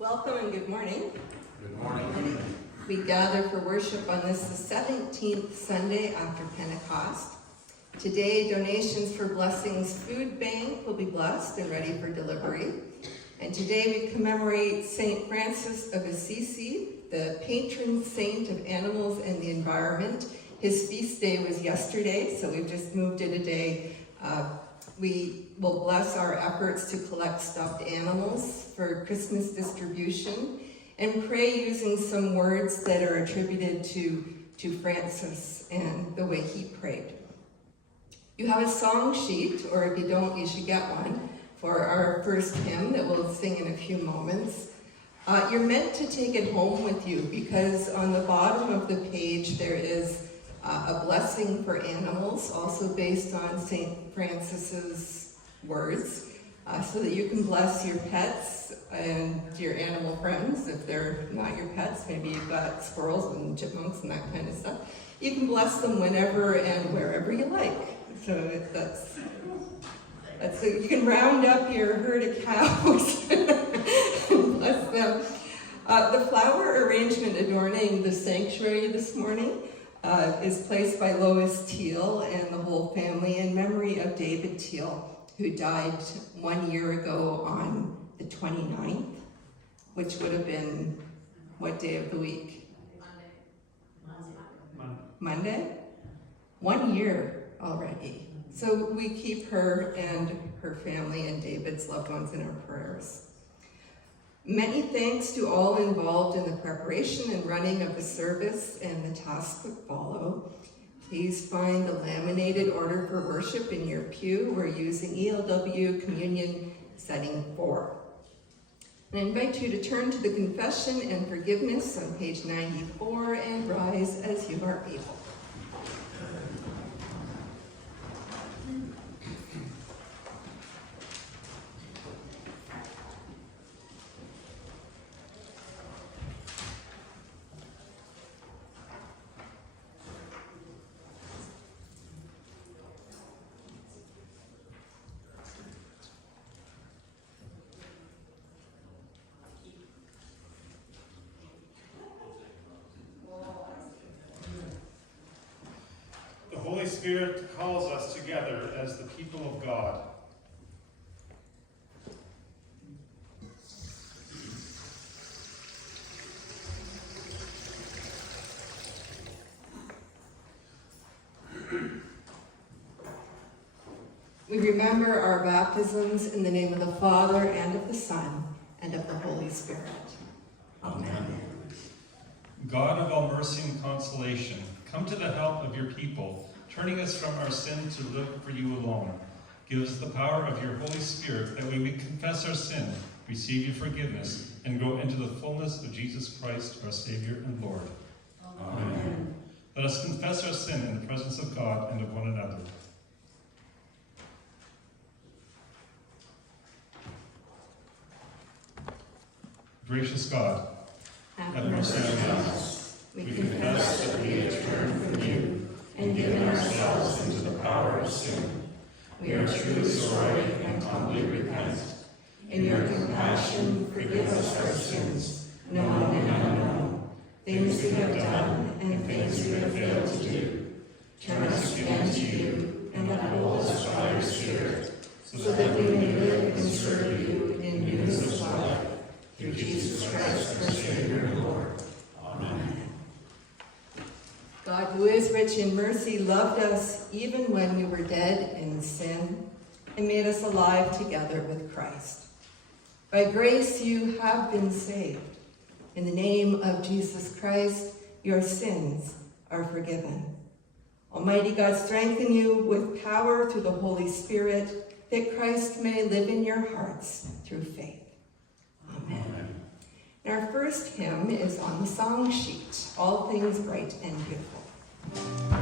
Welcome and good morning. Good morning. We gather for worship on this, the 17th Sunday after Pentecost. Today, donations for Blessings Food Bank will be blessed and ready for delivery. And today we commemorate St. Francis of Assisi, the patron saint of animals and the environment. His feast day was yesterday, so we've just moved it a day. We will bless our efforts to collect stuffed animals for Christmas distribution and pray using some words that are attributed to Francis and the way he prayed. You have a song sheet, or if you don't, you should get one, for our first hymn that we'll sing in a few moments. You're meant to take it home with you because on the bottom of the page there is a blessing for animals, also based on St. Francis's words, so that you can bless your pets and your animal friends. If they're not your pets, maybe you've got squirrels and chipmunks and that kind of stuff. You can bless them whenever and wherever you like. So that's you can round up your herd of cows and bless them. The flower arrangement adorning the sanctuary this morning is placed by Lois Teal and the whole family in memory of David Teal, who died 1 year ago on the 29th, which would have been what day of the week? Monday? 1 year already. So we keep her and her family and David's loved ones in our prayers. Many thanks to all involved in the preparation and running of the service and the tasks that follow. Please find the laminated order for worship in your pew. We're using ELW Communion Setting 4. And I invite you to turn to the Confession and Forgiveness on page 94 and rise as you are able. The Holy Spirit calls us together as the people of God. We remember our baptisms in the name of the Father, and of the Son, and of the Holy Spirit. Amen. God of all mercy and consolation, come to the help of your people, turning us from our sin to live for you alone. Give us the power of your Holy Spirit, that we may confess our sin, receive your forgiveness, and grow into the fullness of Jesus Christ, our Savior and Lord. Amen. Let us confess our sin in the presence of God and of one another. Gracious God, have mercy on us. We confess that we have turned from you and given ourselves into the power of sin. We are truly sorry and humbly repent. In your compassion, forgive us our sins, known and unknown, things we have done and things we have failed to do. Turn us again to you and uphold us by your Spirit, so that we may live and serve you in newness of life. Through Jesus Christ, our Savior and Lord. Amen. God, who is rich in mercy, loved us even when we were dead in sin and made us alive together with Christ. By grace you have been saved. In the name of Jesus Christ, your sins are forgiven. Almighty God, strengthen you with power through the Holy Spirit, that Christ may live in your hearts through faith. Amen. And our first hymn is on the song sheet, All Things Bright and Beautiful. All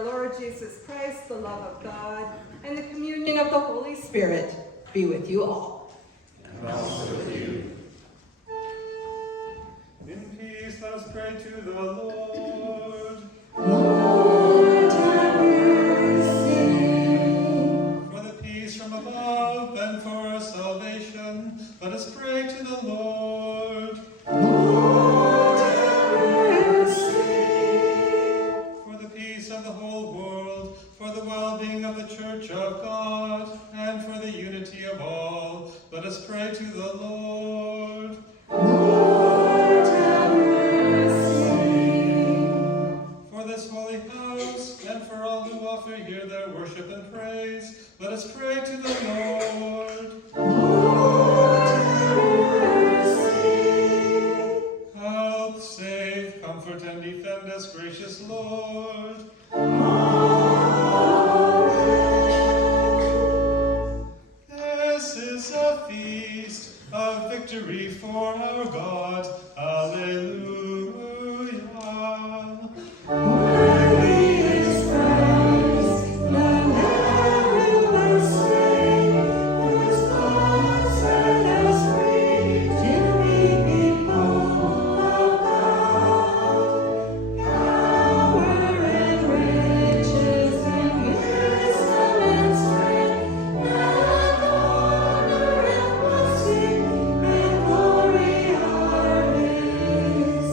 our Lord Jesus Christ, the love of God, and the communion of the Holy Spirit be with you all. And also with you. In peace, let us pray to the Lord. Lord, have mercy. For the peace from above and for our salvation, let us pray to the Lord. Lord, have mercy. For the peace of the whole world, for the well-being of the Church of God, and for the unity of all, let us pray to the Lord. Lord, have mercy. For this holy house, and for all who offer here their worship and praise, let us pray to the Lord. Lord, have mercy. Help, save, comfort, and defend us, gracious Lord. This is a feast of victory for our God. Alleluia. Worthy is Christ, the Lamb who was slain, whose blood set us free to be people of God. Power and riches and wisdom and strength and honor and blessing and glory are His.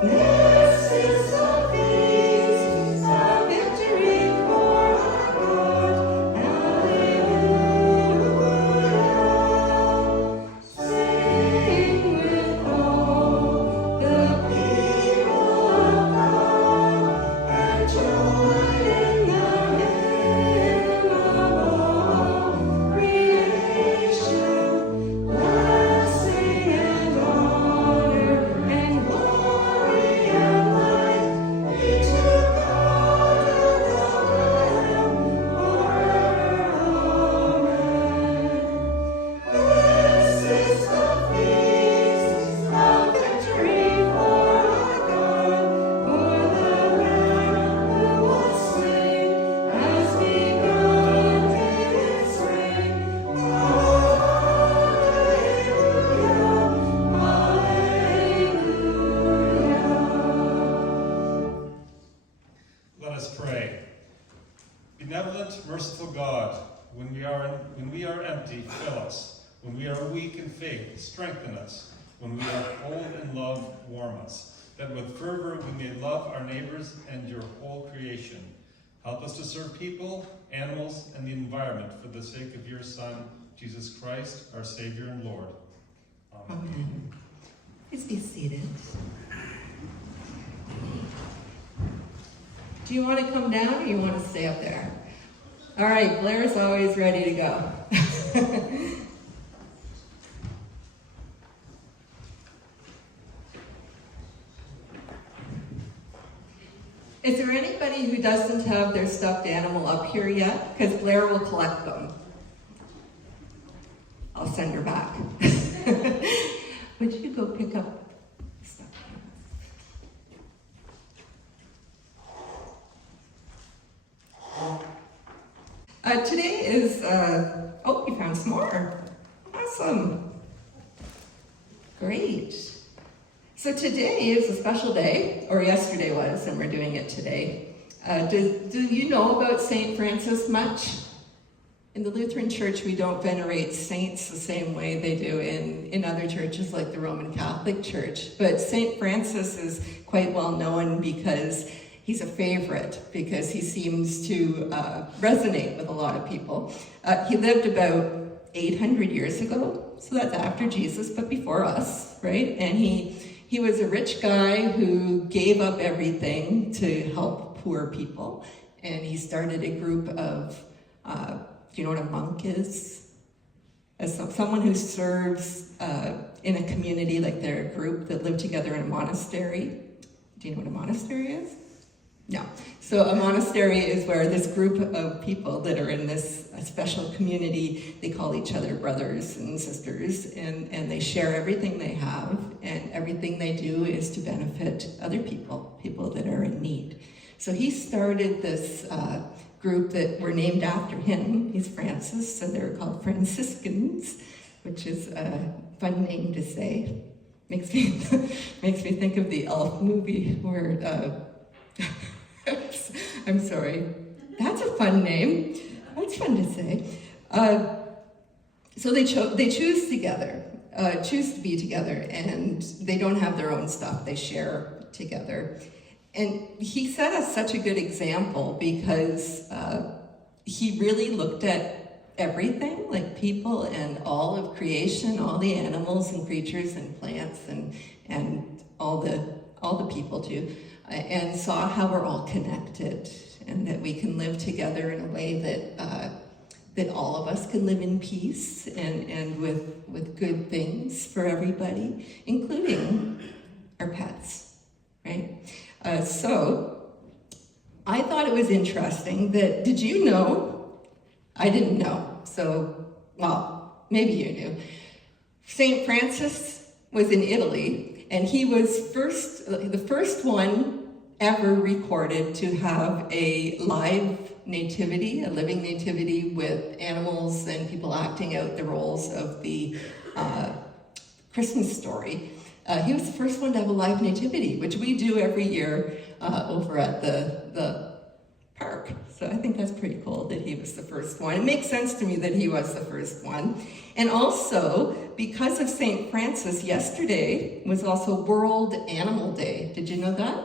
This is the feast of victory for our God. Hallelujah. Sing with all the people of God and join in the hymn of all creation. Blessing and honor and glory and light be to God and the Lamb forever. Amen. This is the feast of victory for our God, for the Lamb who was slain has begun His reign. Hallelujah. Let us pray. Benevolent, merciful God, when we are empty, fill us. When we are weak in faith, strengthen us. When we are cold in love, warm us. That with fervor we may love our neighbors and your whole creation. Help us to serve people, animals, and the environment for the sake of your Son, Jesus Christ, our Savior and Lord. Amen. Amen. Please be seated. Do you want to come down or you want to stay up there? All right, Blair's always ready to go. Is there anybody who doesn't have their stuffed animal up here yet? Because Blair will collect them. I'll send her back. Would you go pick up the stuffed animals? Today is, oh, you found some more. Awesome. Great. So today is a special day, or yesterday was, and we're doing it today. Do you know about St. Francis much? In the Lutheran Church, we don't venerate saints the same way they do in other churches like the Roman Catholic Church. But St. Francis is quite well known because he's a favorite, because he seems to resonate with a lot of people. He lived about 800 years ago, so that's after Jesus, but before us, right? And he was a rich guy who gave up everything to help poor people. And he started a group of, do you know what a monk is? As someone who serves in a community, like they're a group that live together in a monastery. Do you know what a monastery is? No. So a monastery is where this group of people that are in this special community, they call each other brothers and sisters, and they share everything they have, and everything they do is to benefit other people, people that are in need. So he started this group that were named after him. He's Francis, so they're called Franciscans, which is a fun name to say. Makes me think of the Elf movie where, I'm sorry, that's a fun name. That's fun to say. So they choose together, choose to be together, and they don't have their own stuff. They share together. And he set us such a good example because he really looked at everything, like people and all of creation, all the animals and creatures and plants and all the people too, and saw how we're all connected and that we can live together in a way that all of us can live in peace and with good things for everybody, including our pets, right? So I thought it was interesting that, did you know? I didn't know, so, well, maybe you knew. St. Francis was in Italy, and he was the first one ever recorded to have a live nativity, a living nativity with animals and people acting out the roles of the Christmas story. He was the first one to have a live nativity, which we do every year over at the park. So I think that's pretty cool that he was the first one. It makes sense to me that he was the first one. And also, because of St. Francis, yesterday was also World Animal Day. Did you know that?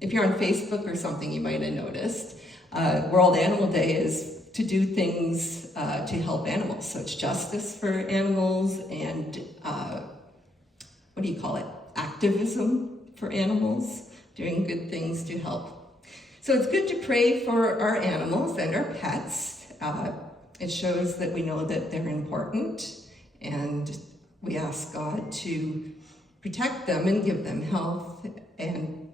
If you're on Facebook or something, you might have noticed. World Animal Day is to do things to help animals. So it's justice for animals and what do you call it? Activism for animals, doing good things to help. So it's good to pray for our animals and our pets. It shows that we know that they're important, and we ask God to protect them and give them health, and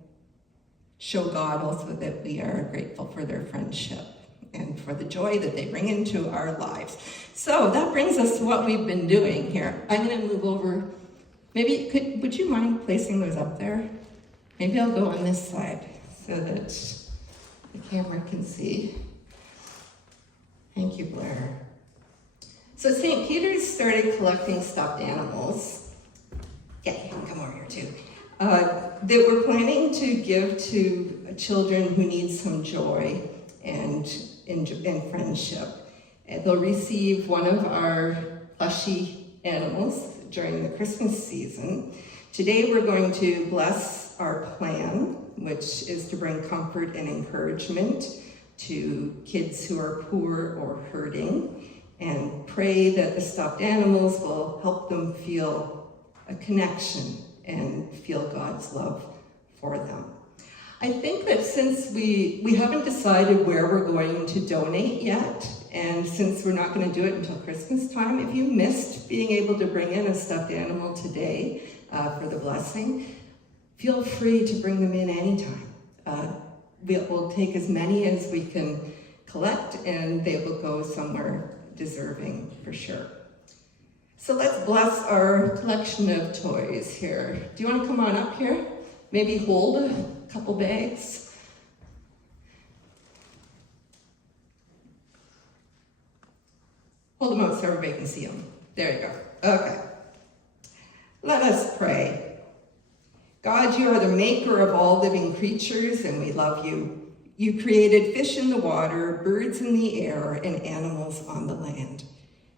show God also that we are grateful for their friendship and for the joy that they bring into our lives. So that brings us to what we've been doing here. I'm going to move over. Maybe, would you mind placing those up there? Maybe I'll go on this side so that the camera can see. Thank you, Blair. So St. Peter's started collecting stuffed animals. Yeah, you can come over here too. That we're planning to give to children who need some joy and friendship. And they'll receive one of our plushy animals during the Christmas season. Today we're going to bless our plan, which is to bring comfort and encouragement to kids who are poor or hurting, and pray that the stuffed animals will help them feel a connection and feel God's love for them. I think that since we haven't decided where we're going to donate yet, and since we're not going to do it until Christmas time, if you missed being able to bring in a stuffed animal today for the blessing, feel free to bring them in anytime. We'll take as many as we can collect, and they will go somewhere deserving for sure. So let's bless our collection of toys here. Do you want to come on up here? Maybe hold a couple bags. Hold them out so everybody can see them. There you go. Okay. Let us pray. God, you are the maker of all living creatures, and we love you. You created fish in the water, birds in the air, and animals on the land.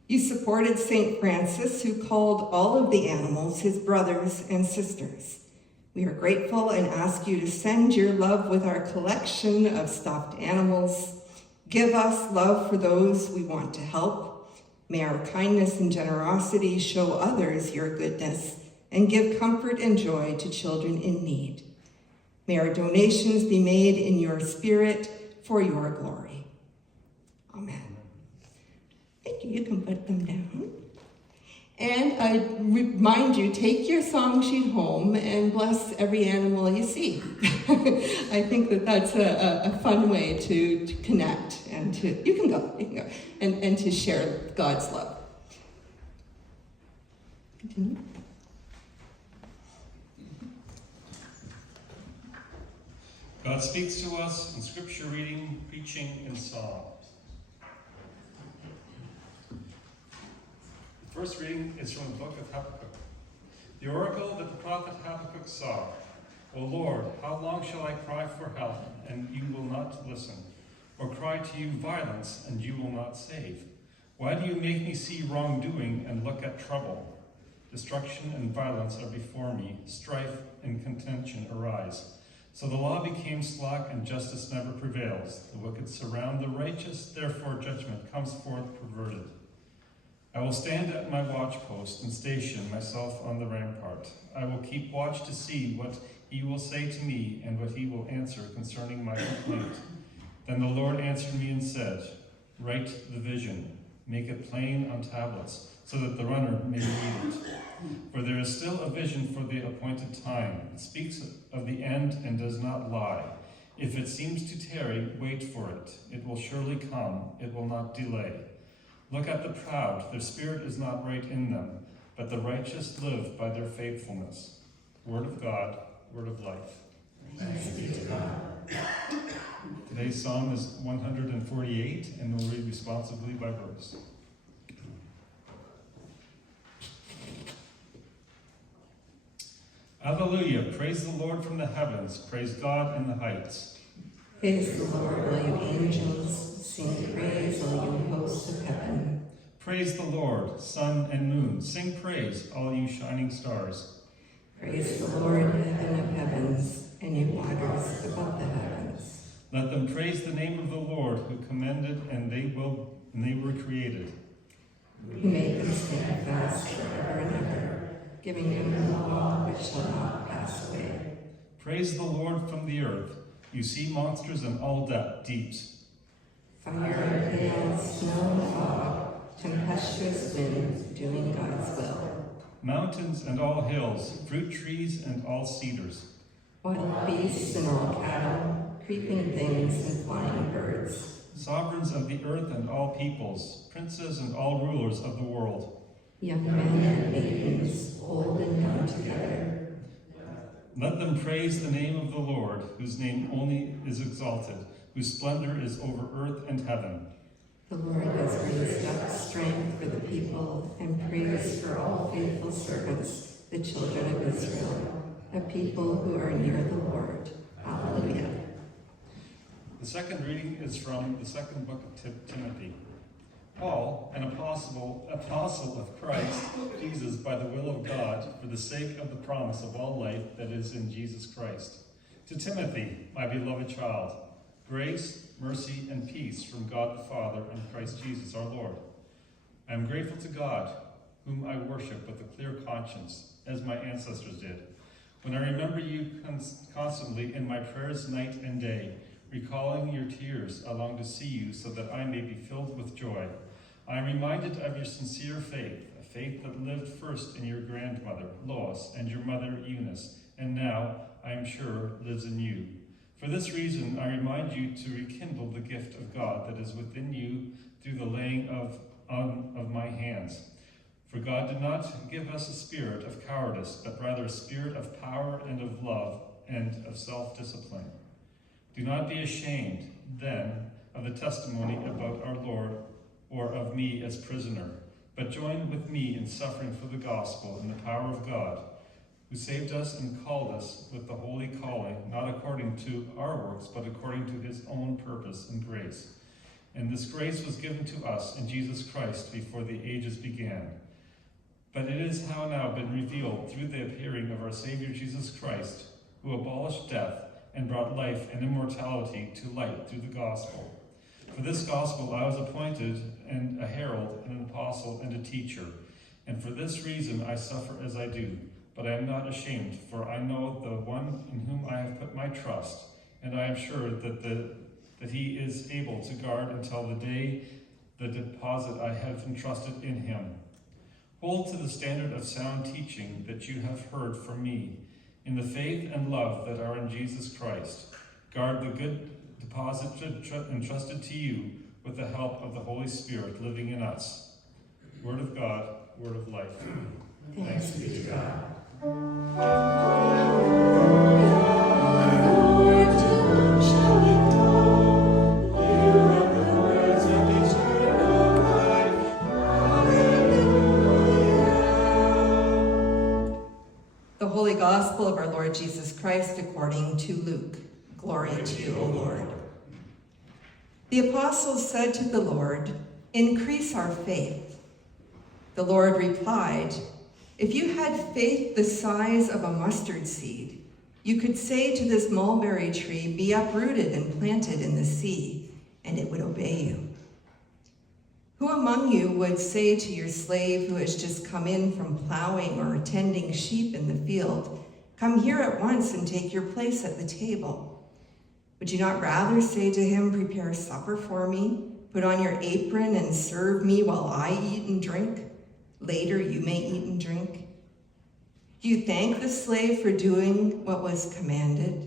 You supported St. Francis, who called all of the animals his brothers and sisters. We are grateful and ask you to send your love with our collection of stuffed animals. Give us love for those we want to help. May our kindness and generosity show others your goodness and give comfort and joy to children in need. May our donations be made in your spirit for your glory. Amen. Thank you. You can put them down. And I remind you, take your song sheet home and bless every animal you see. I think that that's a fun way to connect and you can go, and to share God's love. Continue. God speaks to us in scripture reading, preaching, and song. The first reading is from the book of Habakkuk. The oracle that the prophet Habakkuk saw. O Lord, how long shall I cry for help, and you will not listen? Or cry to you violence, and you will not save? Why do you make me see wrongdoing and look at trouble? Destruction and violence are before me, strife and contention arise. So the law became slack and justice never prevails. The wicked surround the righteous, therefore judgment comes forth perverted. I will stand at my watchpost and station myself on the rampart. I will keep watch to see what he will say to me and what he will answer concerning my complaint. Then the Lord answered me and said, write the vision, make it plain on tablets, so that the runner may read it. For there is still a vision for the appointed time. It speaks of the end and does not lie. If it seems to tarry, wait for it. It will surely come. It will not delay. Look at the proud. Their spirit is not right in them, but the righteous live by their faithfulness. Word of God, word of life. Thanks be to God. Today's psalm is 148, and we'll read responsibly by verse. Alleluia, praise the Lord from the heavens, praise God in the heights. Praise the Lord, all you angels. Sing praise, all you hosts of heaven. Praise the Lord, sun and moon. Sing praise, all you shining stars. Praise the Lord, heaven of heavens, and you waters above the heavens. Let them praise the name of the Lord, who commanded, and they were created. Who made them stand fast forever and ever, giving them the law which shall not pass away. Praise the Lord from the earth, you sea monsters and all deeps. Fire and hail, snow and fog, tempestuous wind, doing God's will. Mountains and all hills, fruit trees and all cedars. Wild beasts and all cattle, creeping things and flying birds. Sovereigns of the earth and all peoples, princes and all rulers of the world. Young men and maidens, old and young together. Let them praise the name of the Lord, whose name only is exalted, whose splendor is over earth and heaven. The Lord has raised up strength for the people and praise for all faithful servants, the children of Israel, a people who are near the Lord. Hallelujah. The second reading is from the second book of Timothy. Paul, an apostle of Christ Jesus by the will of God, for the sake of the promise of all life that is in Jesus Christ. To Timothy, my beloved child, grace, mercy, and peace from God the Father and Christ Jesus our Lord. I am grateful to God, whom I worship with a clear conscience, as my ancestors did, when I remember you constantly in my prayers night and day. Recalling your tears, I long to see you so that I may be filled with joy. I am reminded of your sincere faith, a faith that lived first in your grandmother, Lois, and your mother, Eunice, and now, I am sure, lives in you. For this reason, I remind you to rekindle the gift of God that is within you through the laying of my hands. For God did not give us a spirit of cowardice, but rather a spirit of power and of love and of self-discipline. Do not be ashamed, then, of the testimony about our Lord or of me as prisoner, but join with me in suffering for the gospel and the power of God, who saved us and called us with the holy calling, not according to our works, but according to his own purpose and grace. And this grace was given to us in Jesus Christ before the ages began. But it is now been revealed through the appearing of our Savior Jesus Christ, who abolished death and brought life and immortality to light through the gospel. For this gospel I was appointed and a herald and an apostle and a teacher, and for this reason I suffer as I do. But I am not ashamed, for I know the one in whom I have put my trust, and I am sure that he is able to guard until the day the deposit I have entrusted in him. Hold to the standard of sound teaching that you have heard from me, in the faith and love that are in Jesus Christ. Guard the good deposit entrusted to you with the help of the Holy Spirit living in us. Word of God, word of life. Thanks be to God. Lord, gospel of our Lord Jesus Christ according to Luke. Glory to you, O Lord. The apostles said to the Lord, "Increase our faith." The Lord replied, "If you had faith the size of a mustard seed, you could say to this mulberry tree, 'Be uprooted and planted in the sea,' and it would obey you. Who among you would say to your slave who has just come in from plowing or tending sheep in the field, 'Come here at once and take your place at the table'? Would you not rather say to him, 'Prepare supper for me, put on your apron and serve me while I eat and drink? Later you may eat and drink'? Do you thank the slave for doing what was commanded?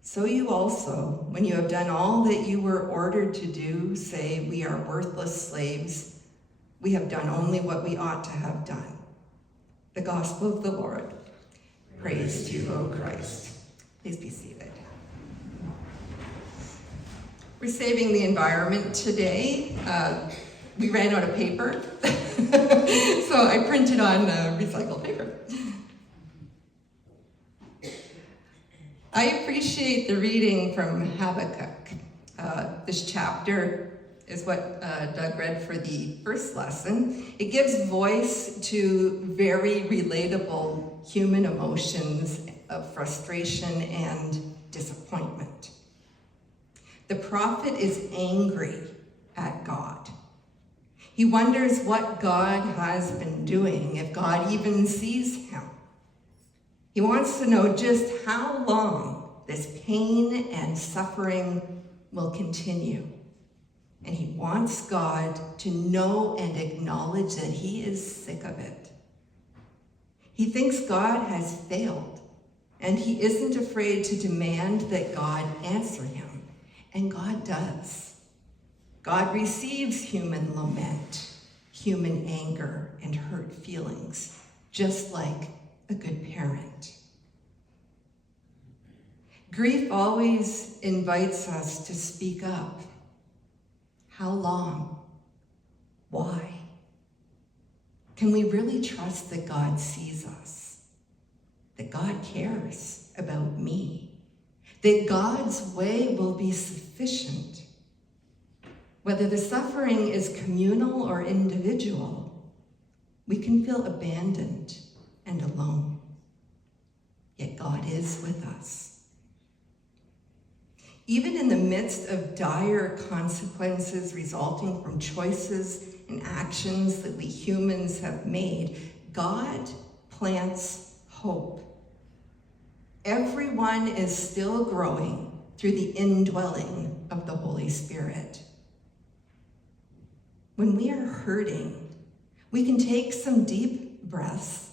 So you also, when you have done all that you were ordered to do, say, 'We are worthless slaves. We have done only what we ought to have done.'" The gospel of the Lord. Praise to you, O Christ. Please be seated. We're saving the environment today. We ran out of paper, so I printed on recycled paper. I appreciate the reading from Habakkuk. This chapter is what Doug read for the first lesson. It gives voice to very relatable human emotions of frustration and disappointment. The prophet is angry at God. He wonders what God has been doing, if God even sees him. He wants to know just how long this pain and suffering will continue. And he wants God to know and acknowledge that he is sick of it. He thinks God has failed, and he isn't afraid to demand that God answer him. And God does. God receives human lament, human anger, and hurt feelings, just like a good parent. Grief always invites us to speak up. How long? Why? Can we really trust that God sees us? That God cares about me? That God's way will be sufficient? Whether the suffering is communal or individual, we can feel abandoned and alone. Yet God is with us. Even in the midst of dire consequences resulting from choices and actions that we humans have made, God plants hope. Everyone is still growing through the indwelling of the Holy Spirit. When we are hurting, we can take some deep breaths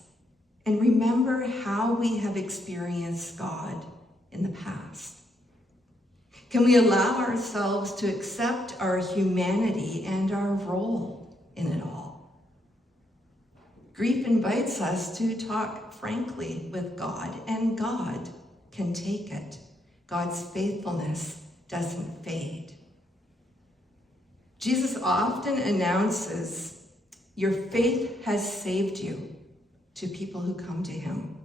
and remember how we have experienced God in the past. Can we allow ourselves to accept our humanity and our role in it all? Grief invites us to talk frankly with God, and God can take it. God's faithfulness doesn't fade. Jesus often announces, "Your faith has saved you," to people who come to him.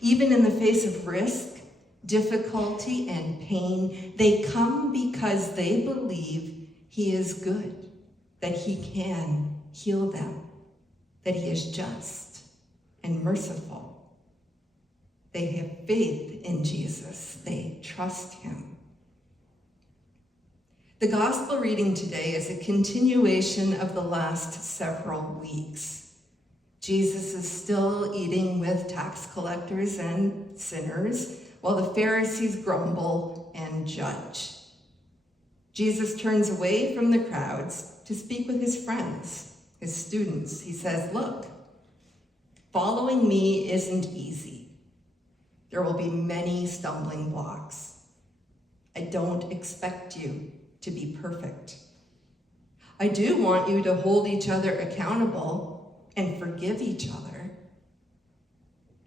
Even in the face of risk, difficulty, and pain, they come because they believe he is good, that he can heal them, that he is just and merciful. They have faith in Jesus. They trust him. The gospel reading today is a continuation of the last several weeks. Jesus is still eating with tax collectors and sinners, while the Pharisees grumble and judge. Jesus turns away from the crowds to speak with his friends, his students. He says, "Look, following me isn't easy. There will be many stumbling blocks. I don't expect you to be perfect. I do want you to hold each other accountable and forgive each other.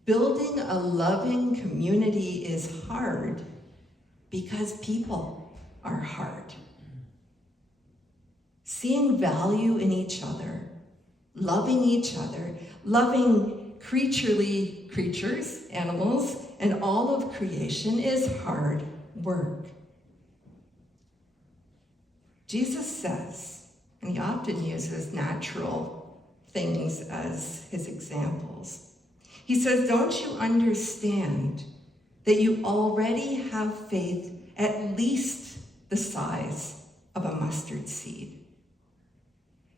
Building a loving community is hard because people are hard. Seeing value in each other, loving creaturely creatures, animals, and all of creation is hard work. Jesus says, and he often uses natural things as his examples. He says, don't you understand that you already have faith at least the size of a mustard seed?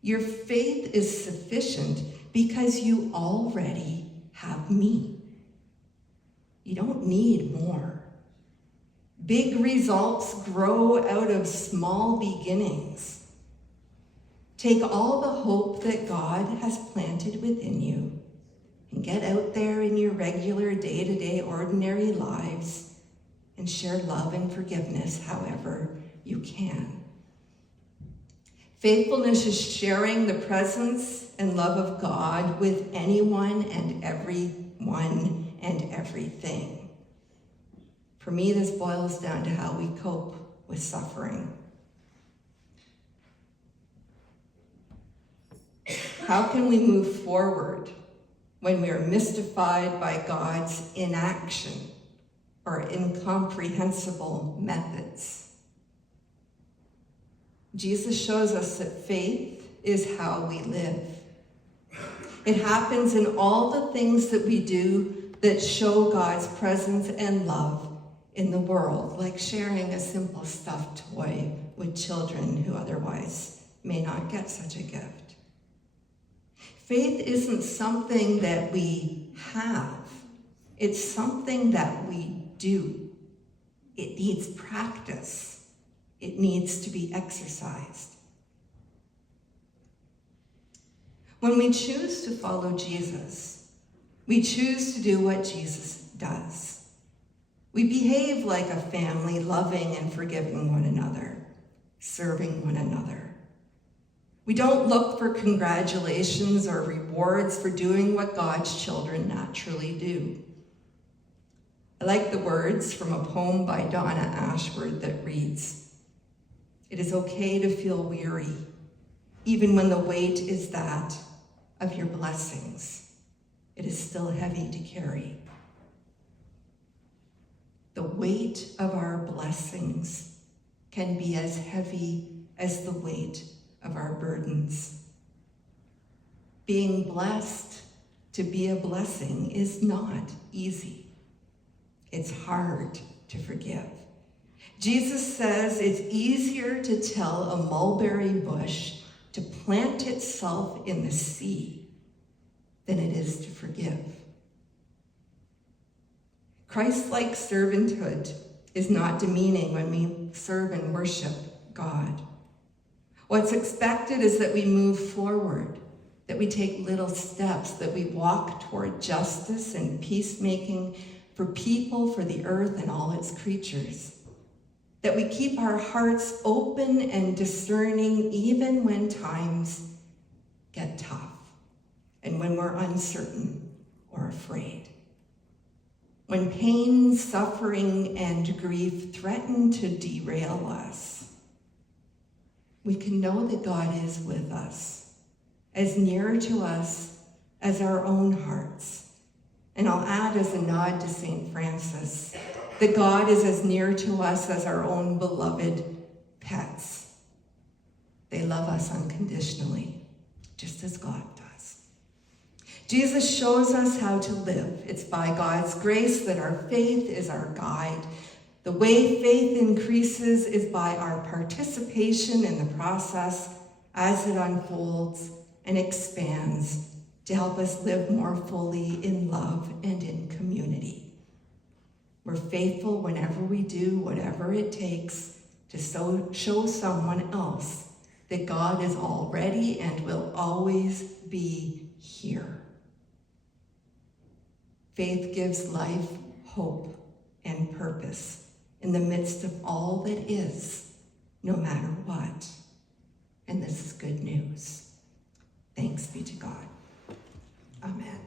Your faith is sufficient because you already have me. You don't need more. Big results grow out of small beginnings. Take all the hope that God has planted within you and get out there in your regular day-to-day ordinary lives and share love and forgiveness however you can. Faithfulness is sharing the presence and love of God with anyone and everyone and everything. For me, this boils down to how we cope with suffering. How can we move forward when we are mystified by God's inaction or incomprehensible methods? Jesus shows us that faith is how we live. It happens in all the things that we do that show God's presence and love in the world, like sharing a simple stuffed toy with children who otherwise may not get such a gift. Faith isn't something that we have. It's something that we do. It needs practice. It needs to be exercised. When we choose to follow Jesus, we choose to do what Jesus does. We behave like a family, loving and forgiving one another, serving one another. We don't look for congratulations or rewards for doing what God's children naturally do. I like the words from a poem by Donna Ashford that reads, "It is okay to feel weary, even when the weight is that of your blessings. It is still heavy to carry." The weight of our blessings can be as heavy as the weight of our burdens. Being blessed to be a blessing is not easy. It's hard to forgive. Jesus says it's easier to tell a mulberry bush to plant itself in the sea than it is to forgive. Christ-like servanthood is not demeaning when we serve and worship God. What's expected is that we move forward, that we take little steps, that we walk toward justice and peacemaking for people, for the earth and all its creatures. That we keep our hearts open and discerning even when times get tough and when we're uncertain or afraid. When pain, suffering, and grief threaten to derail us, we can know that God is with us, as near to us as our own hearts. And I'll add as a nod to St. Francis, that God is as near to us as our own beloved pets. They love us unconditionally, just as God does. Jesus shows us how to live. It's by God's grace that our faith is our guide. The way faith increases is by our participation in the process as it unfolds and expands to help us live more fully in love and in community. We're faithful whenever we do whatever it takes to show someone else that God is already and will always be here. Faith gives life, hope, and purpose in the midst of all that is, no matter what. And this is good news. Thanks be to God. Amen.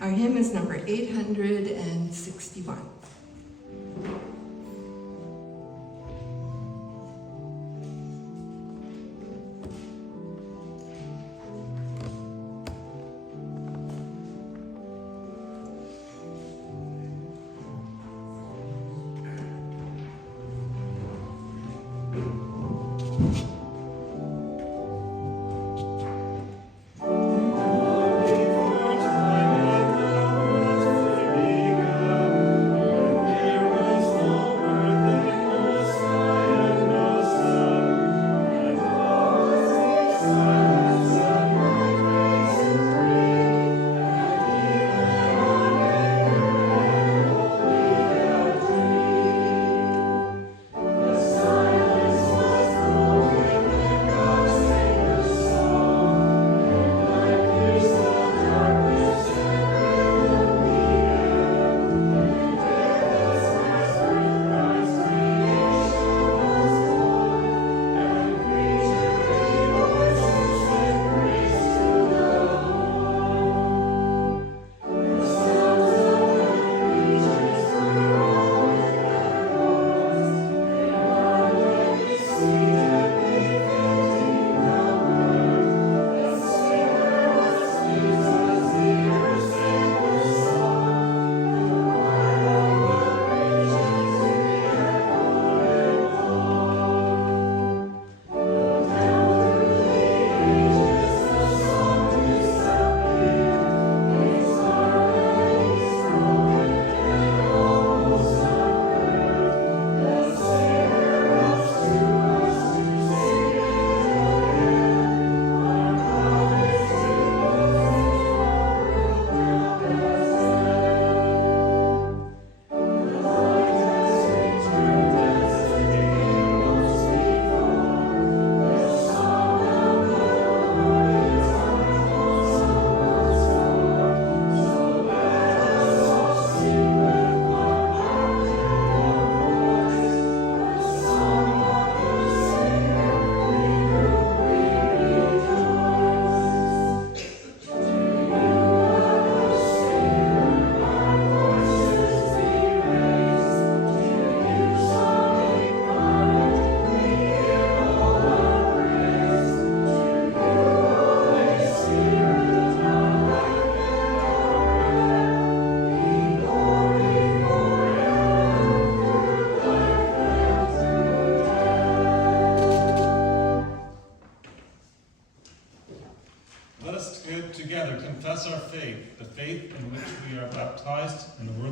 Our hymn is number 861.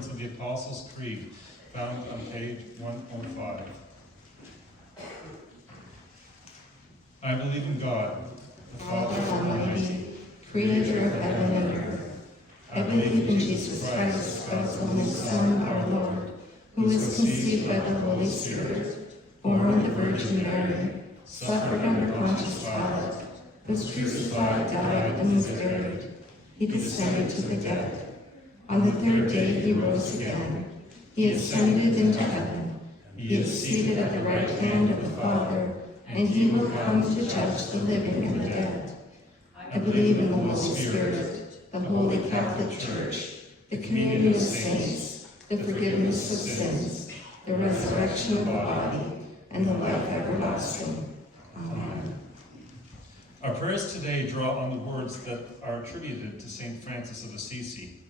words of the Apostles' Creed, found on page 105. I believe in God, the Father Almighty, creator of heaven and earth. I believe in Jesus Christ, God's only Son, our Lord, who was conceived by the Holy Spirit, born of the Virgin Mary, suffered under Pontius Pilate, was crucified, died, and was buried. He descended to the dead. On the third day he rose again. He ascended into heaven. He is seated at the right hand of the Father, and he will come to judge the living and the dead. I believe in the Holy Spirit, the Holy Catholic Church, the communion of saints, the forgiveness of sins, the resurrection of the body, and the life everlasting. Amen. Our prayers today draw on the words that are attributed to St. Francis of Assisi.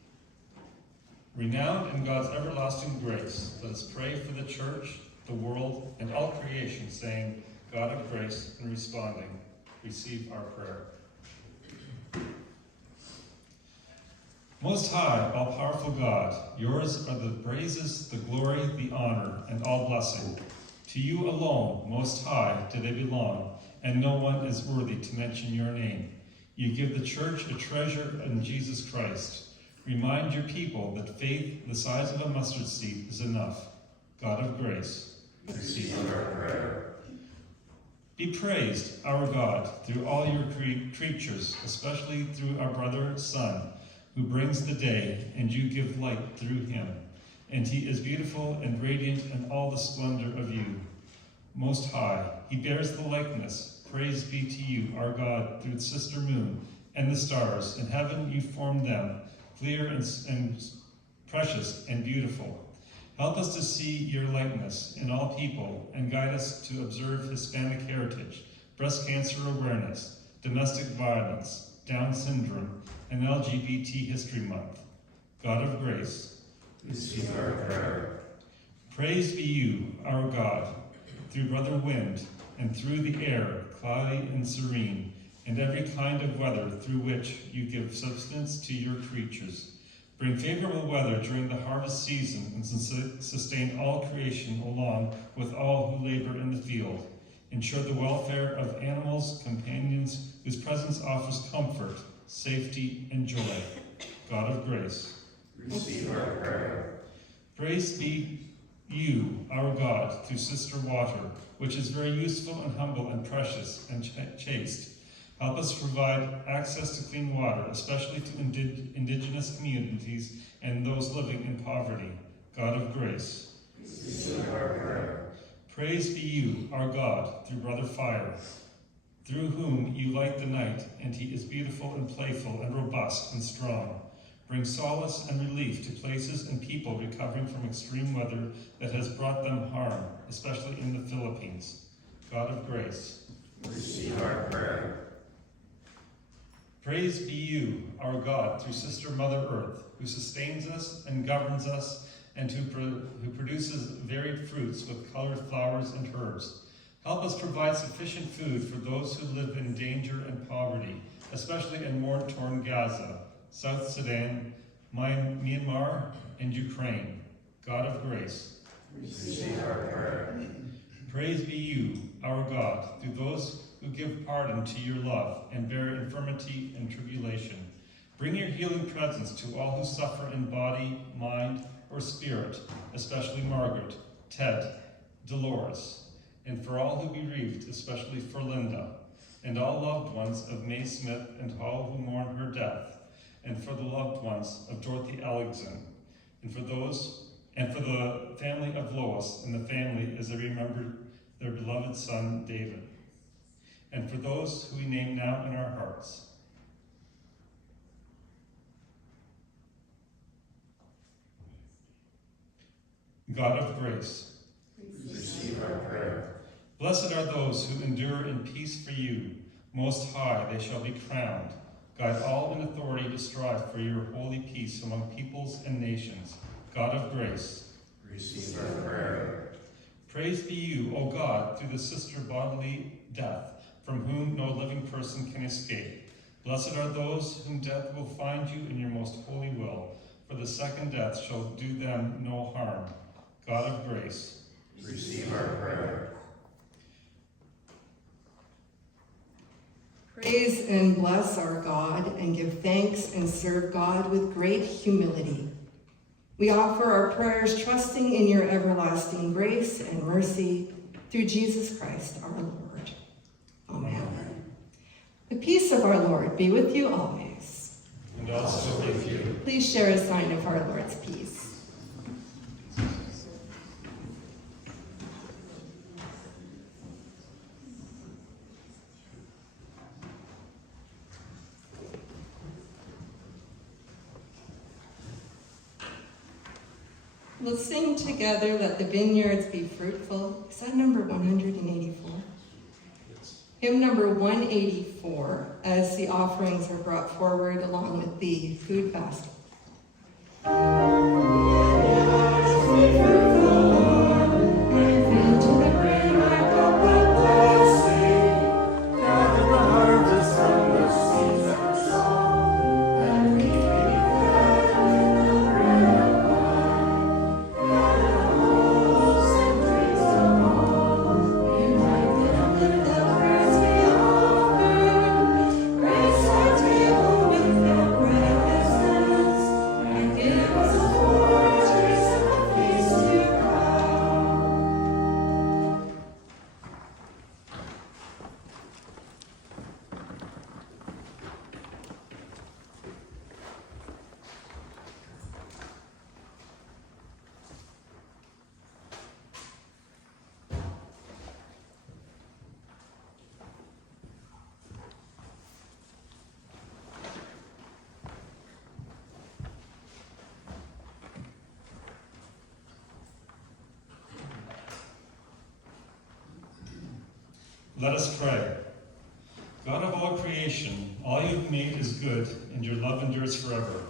Renowned in God's everlasting grace, let us pray for the Church, the world, and all creation, saying, God of grace, and responding, receive our prayer. Most high, all-powerful God, yours are the praises, the glory, the honor, and all blessing. To you alone, most high, do they belong, and no one is worthy to mention your name. You give the Church a treasure in Jesus Christ. Remind your people that faith the size of a mustard seed is enough. God of grace, receive our prayer. Be praised, our God, through all your creatures, especially through our brother Son, who brings the day, and you give light through him. And he is beautiful and radiant in all the splendor of you. Most high, he bears the likeness. Praise be to you, our God, through the sister moon and the stars. In heaven you formed them, clear and precious and beautiful. Help us to see your likeness in all people and guide us to observe Hispanic heritage, breast cancer awareness, domestic violence, Down syndrome, and LGBT History Month. God of grace, receive our prayer. Praise be you, our God, through brother wind and through the air, cloudy and serene, and every kind of weather through which you give substance to your creatures. Bring favorable weather during the harvest season and sustain all creation along with all who labor in the field. Ensure the welfare of animals, companions whose presence offers comfort, safety, and joy. God of grace, receive our prayer. Praise be you, our God, through Sister Water, which is very useful and humble and precious and chaste. Help us provide access to clean water, especially to indigenous communities and those living in poverty. God of grace, receive our prayer. Praise be you, our God, through Brother Fire, through whom you light the night, and he is beautiful and playful and robust and strong. Bring solace and relief to places and people recovering from extreme weather that has brought them harm, especially in the Philippines. God of grace, receive our prayer. Praise be you, our God, through Sister Mother Earth, who sustains us and governs us, and who produces varied fruits with colored flowers and herbs. Help us provide sufficient food for those who live in danger and poverty, especially in war-torn Gaza, South Sudan, Myanmar, and Ukraine. God of grace, receive our prayer. Praise be you, our God, through those who give pardon to your love and bear infirmity and tribulation. Bring your healing presence to all who suffer in body, mind, or spirit, especially Margaret, Ted, Dolores, and for all who bereaved, especially for Linda, and all loved ones of May Smith and all who mourn her death, and for the loved ones of Dorothy Alexan, and for the family of Lois and the family as they remember their beloved son, David, and for those who we name now in our hearts. God of grace, receive our prayer. Blessed are those who endure in peace for you. Most high, they shall be crowned. Guide all in authority to strive for your holy peace among peoples and nations. God of grace, receive our prayer. Praise be you, O God, through the sister bodily death, from whom no living person can escape. Blessed are those whom death will find you in your most holy will. for the second death shall do them no harm. God of grace, receive our prayer. Praise and bless our God and give thanks and serve God with great humility. We offer our prayers trusting in your everlasting grace and mercy through Jesus Christ our Lord. Amen. The peace of our Lord be with you always. and also with you. Please share a sign of our Lord's peace. We'll sing together, Let the Vineyards Be Fruitful. Is that number 184? Yes. Hymn number 184, as the offerings are brought forward along with the food basket. Let us pray. God of all creation, all you've made is good, and your love endures forever.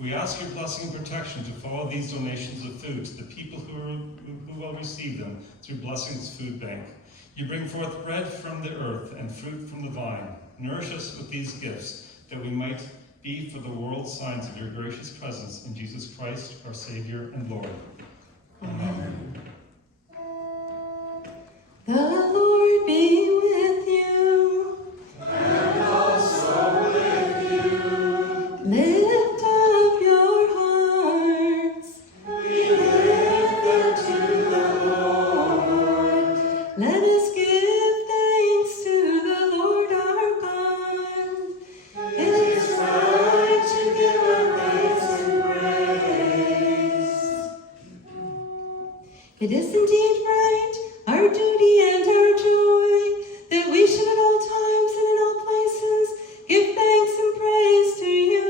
We ask your blessing and protection to follow these donations of food to the people who will receive them through Blessings Food Bank. You bring forth bread from the earth and fruit from the vine. Nourish us with these gifts, that we might be for the world signs of your gracious presence in Jesus Christ, our Savior and Lord. Amen. The Lord be with you. And also with you. Lift up your hearts. We lift them to the Lord. Let us give thanks to the Lord our God. It is right to give our thanks and praise. It is indeed right, our duty and our joy, that we should at all times and in all places give thanks and praise to you,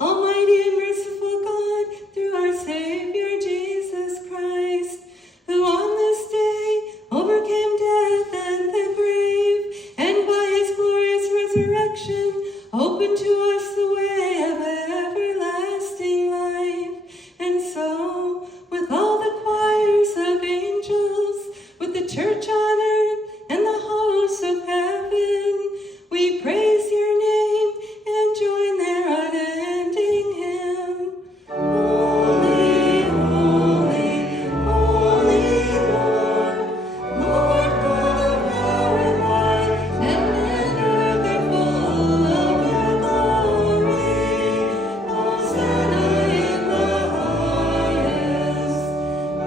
Almighty and merciful God, through our Savior Jesus Christ, who on this day overcame death and the grave, and by his glorious resurrection opened to us the way of everlasting life. And so, with all the choirs of angels, with the church on earth and the hosts of heaven, we praise your name and join their unending hymn. Holy, holy, holy Lord, Lord God of power and might, heaven and earth are full of your glory. Hosanna in the highest.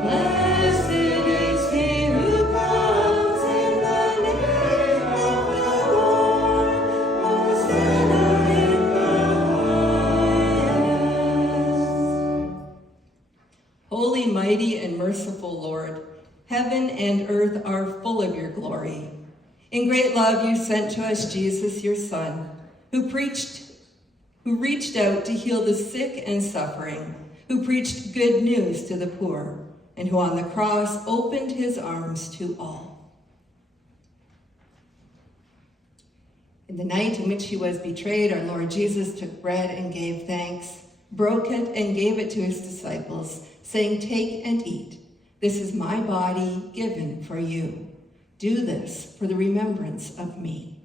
Blessed is he who comes in the name of the Lord. Hosanna in the highest. Holy, mighty, and merciful Lord, heaven and earth are full of your glory. In great love you sent to us Jesus, your Son, who reached out to heal the sick and suffering, who preached good news to the poor, and who on the cross opened his arms to all. In the night in which he was betrayed, our Lord Jesus took bread and gave thanks, broke it and gave it to his disciples, saying, "Take and eat. This is my body given for you. Do this for the remembrance of me."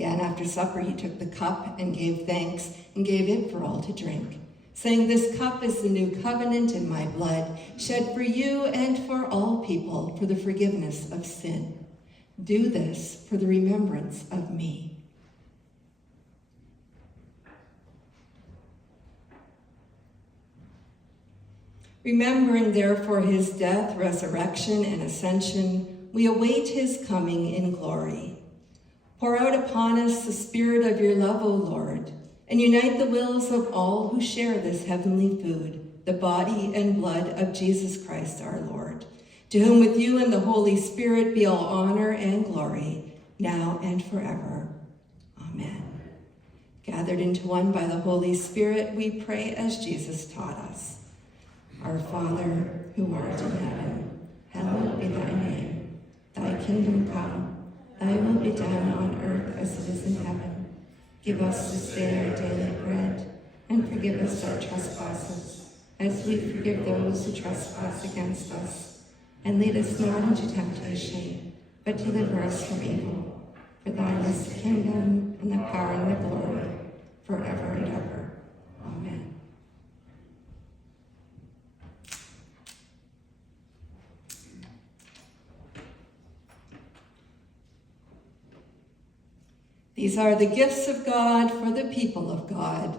Again, after supper, he took the cup and gave thanks and gave it for all to drink, saying, "This cup is the new covenant in my blood, shed for you and for all people for the forgiveness of sin. Do this for the remembrance of me." Remembering therefore his death, resurrection, and ascension, we await his coming in glory. Pour out upon us the spirit of your love, O Lord, and unite the wills of all who share this heavenly food, the body and blood of Jesus Christ our Lord, to whom with you and the Holy Spirit be all honor and glory, now and forever. Amen. Gathered into one by the Holy Spirit, we pray as Jesus taught us. Our Father, who art in heaven, hallowed be thy name. Thy kingdom come, thy will be done on earth as it is in heaven. Give us this day our daily bread, and forgive us our trespasses, as we forgive those who trespass against us. And lead us not into temptation, but deliver us from evil. For thine is the kingdom, and the power, and the glory, forever and ever. Amen. These are the gifts of God for the people of God.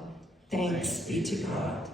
Thanks be to God.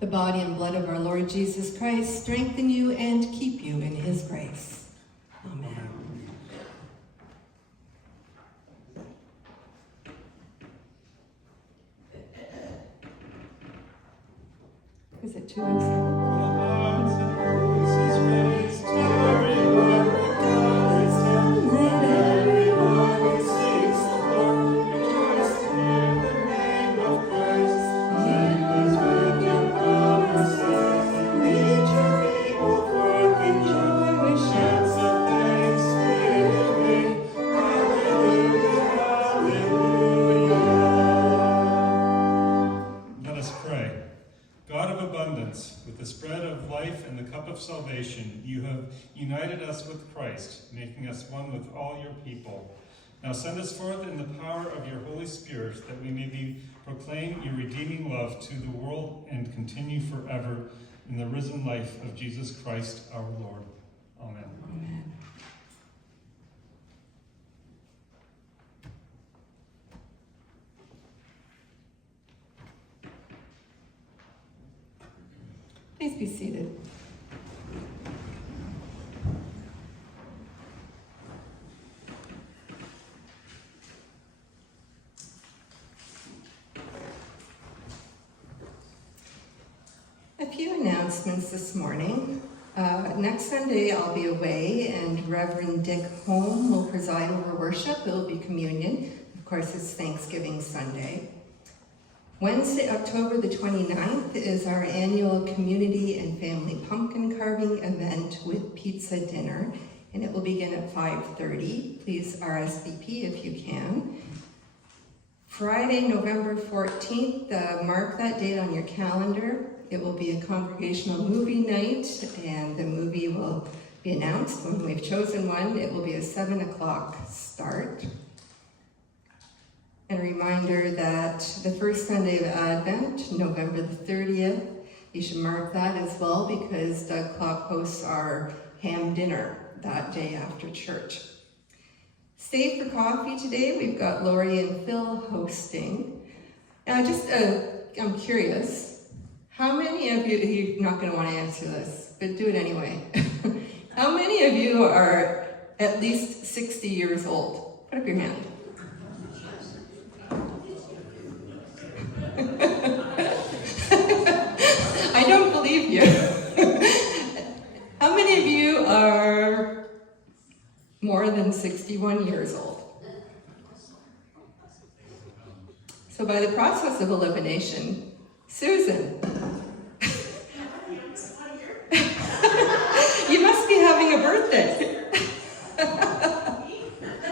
The body and blood of our Lord Jesus Christ strengthen you and keep you in his grace. Amen. Is it 2:07? Salvation, you have united us with Christ, making us one with all your people. Now send us forth in the power of your Holy Spirit, that we may proclaim your redeeming love to the world and continue forever in the risen life of Jesus Christ our Lord. Amen. Amen. Please be seated. A few announcements this morning. Next Sunday I'll be away, and Reverend Dick Holm will preside over worship. It will be communion. Of course, it's Thanksgiving Sunday. Wednesday, October the 29th is our annual community and family pumpkin carving event with pizza dinner, and it will begin at 5:30. Please RSVP if you can. Friday, November 14th, mark that date on your calendar. It will be a congregational movie night, and the movie will be announced when we've chosen one. It will be a 7 o'clock start. And a reminder that the first Sunday of Advent, November the 30th, you should mark that as well, because Doug Clark hosts our ham dinner that day after church. Stay for coffee today. We've got Lori and Phil hosting. Now, I'm curious, how many of you, you're not going to want to answer this, but do it anyway. How many of you are at least 60 years old? Put up your hand. I don't believe you. How many of you are more than 61 years old? So by the process of elimination, Susan, you must be having a birthday.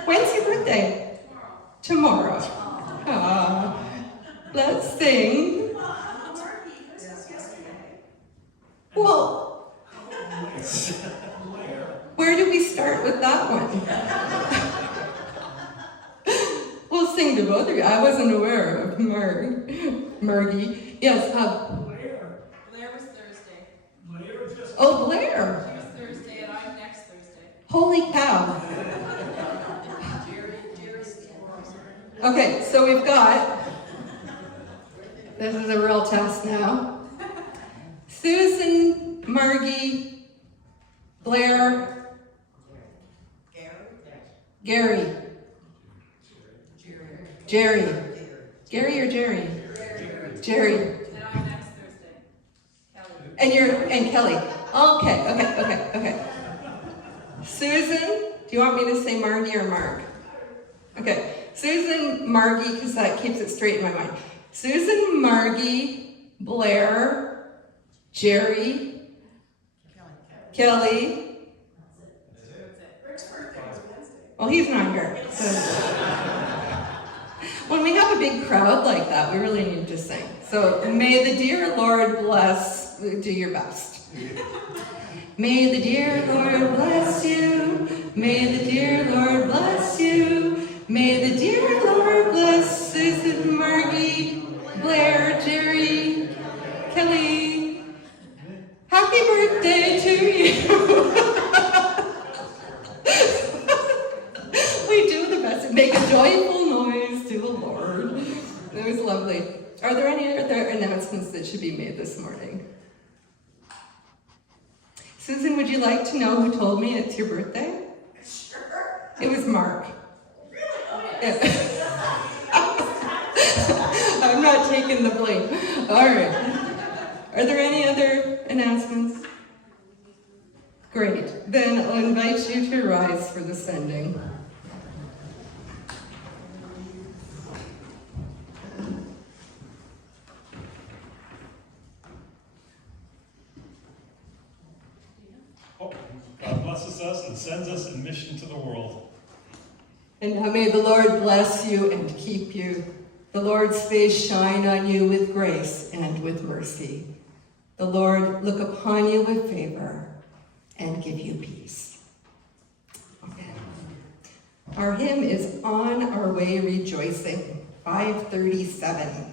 When's your birthday? Tomorrow. Let's sing. Well, where do we start with that one? We'll sing to both of you. I wasn't aware of Margie. Yes, Blair. Blair was Thursday. Blair. She was Thursday, and I'm next Thursday. Holy cow. Okay, so we've got, this is a real test now. Susan, Margie, Blair, Gary. Jerry. Gary or Jerry? Jerry. And I'm next Thursday. Kelly. And Kelly. Okay. Susan, do you want me to say Margie or Mark? Okay. Susan, Margie, because that keeps it straight in my mind. Susan, Margie, Blair, Jerry, Kelly. Rick's birthday is Wednesday. Well, he's not here. So. When we have a big crowd like that, we really need to sing. So, may the dear Lord bless, do your best. May the dear Lord bless you. May the dear Lord bless you. May the dear Lord bless Susan, Margie, Blair, Jerry, Kelly. Happy birthday to you. We do the best. Make a joyful noise to the Lord. It was lovely. Are there any other announcements that should be made this morning? Susan, would you like to know who told me it's your birthday? Sure. It was Mark. Really? Oh, Yeah. I'm not taking the blame. All right. Are there any other announcements? Great. Then I'll invite you to rise for the sending. Oh, God blesses us and sends us in mission to the world. And now may the Lord bless you and keep you. The Lord's face shine on you with grace and with mercy. The Lord look upon you with favor and give you peace. Amen. Our hymn is On Our Way Rejoicing, 537.